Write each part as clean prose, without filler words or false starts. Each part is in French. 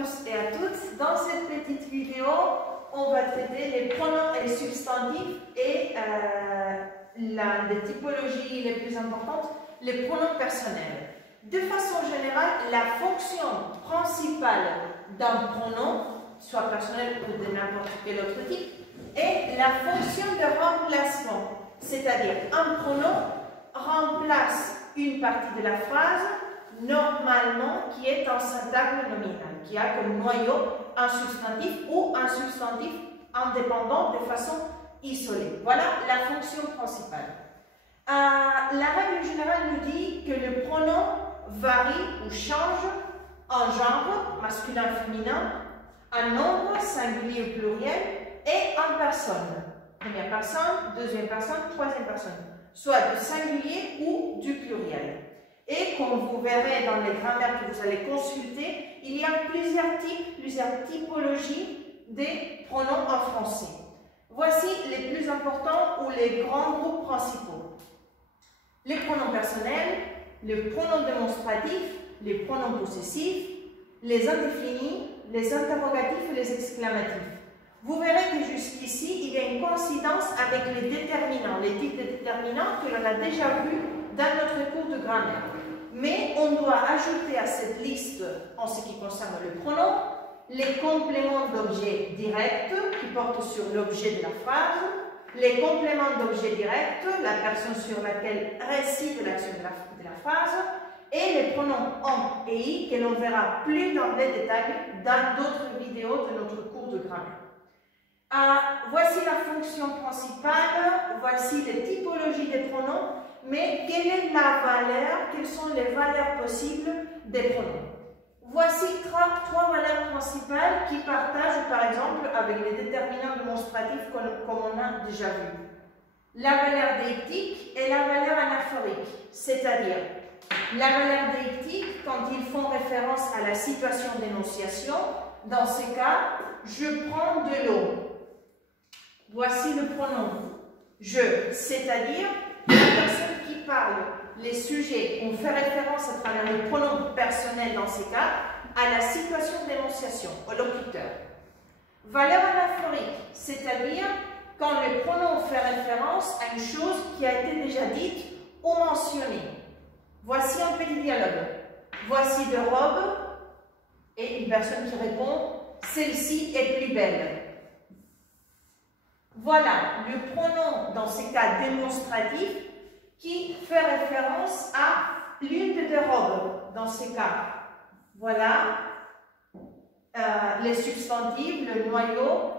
tous et à toutes. Dans cette petite vidéo, on va traiter les pronoms et les substantifs et les typologies les plus importantes, les pronoms personnels. De façon générale, la fonction principale d'un pronom, soit personnel ou de n'importe quel autre type, est la fonction de remplacement. C'est-à-dire, un pronom remplace une partie de la phrase normalement qui est en syntagme nominale, qui a comme noyau un substantif ou un substantif indépendant de façon isolée. Voilà la fonction principale. La règle générale nous dit que le pronom varie ou change en genre, masculin, féminin, en nombre, singulier ou pluriel, et en personne. Première personne, deuxième personne, troisième personne. Soit du singulier ou du pluriel. Et comme vous verrez dans les grammaires que vous allez consulter, il y a plusieurs types, plusieurs typologies des pronoms en français. Voici les plus importants ou les grands groupes principaux. Les pronoms personnels, les pronoms démonstratifs, les pronoms possessifs, les indéfinis, les interrogatifs et les exclamatifs. Vous verrez que jusqu'ici, il y a une coïncidence avec les déterminants, les types de déterminants que l'on a déjà vus dans notre cours de grammaire. Mais on doit ajouter à cette liste, en ce qui concerne le pronom, les compléments d'objet direct qui portent sur l'objet de la phrase, les compléments d'objet direct, la personne sur laquelle réside l'action de la phrase, et les pronoms en et i que l'on verra plus dans les détails dans d'autres vidéos de notre cours de grammaire. Voici la fonction principale, voici les typologies des pronoms, mais quelle est la valeur, quelles sont les valeurs possibles des pronoms? Voici trois valeurs principales qui partagent par exemple avec les déterminants démonstratifs comme on a déjà vu. La valeur déictique et la valeur anaphorique, c'est-à-dire la valeur déictique quand ils font référence à la situation d'énonciation. Dans ce cas, je prends de l'eau. Voici le pronom je, c'est-à-dire la personne qui parle, les sujets, on fait référence à travers le pronom personnel dans ces cas à la situation d'énonciation, au locuteur. Valeur anaphorique, c'est-à-dire quand le pronom fait référence à une chose qui a été déjà dite ou mentionnée. Voici un petit dialogue. Voici deux robes et une personne qui répond celle-ci est plus belle. Voilà le pronom dans ces cas démonstratifs qui fait référence à l'une des deux robes dans ces cas. Voilà les substantifs, le noyau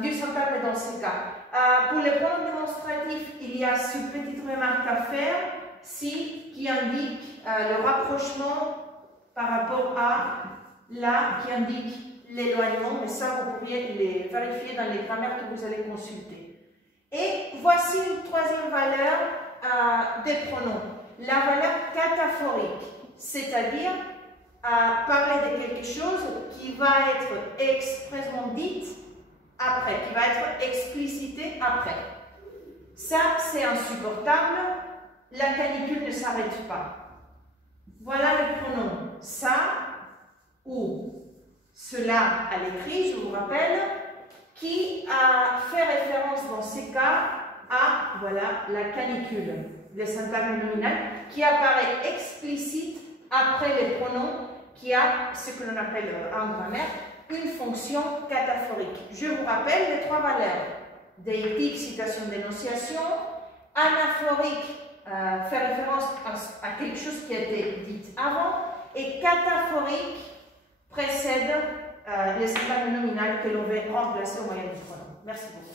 du syntagme dans ces cas. Pour les pronoms démonstratifs, il y a cette petite remarque à faire qui indique le rapprochement par rapport à là qui indique l'éloignement, mais ça vous pourriez les vérifier dans les grammaires que vous allez consulter. Et voici une troisième valeur des pronoms, la valeur cataphorique, c'est-à-dire parler de quelque chose qui va être expressément dite après, qui va être explicité après. Ça, c'est insupportable, la canicule ne s'arrête pas. Voilà le pronom ça ou cela à l'écrit, je vous rappelle, qui fait référence dans ces cas à voilà, la canicule, le syntagme nominal, qui apparaît explicite après les pronoms, qui a ce que l'on appelle en grammaire une fonction cataphorique. Je vous rappelle les trois valeurs. Déictique, citation d'énonciation, anaphorique, fait référence à quelque chose qui a été dit avant, et cataphorique précède le syntagme nominal que l'on va remplacer au moyen du pronom. Merci beaucoup.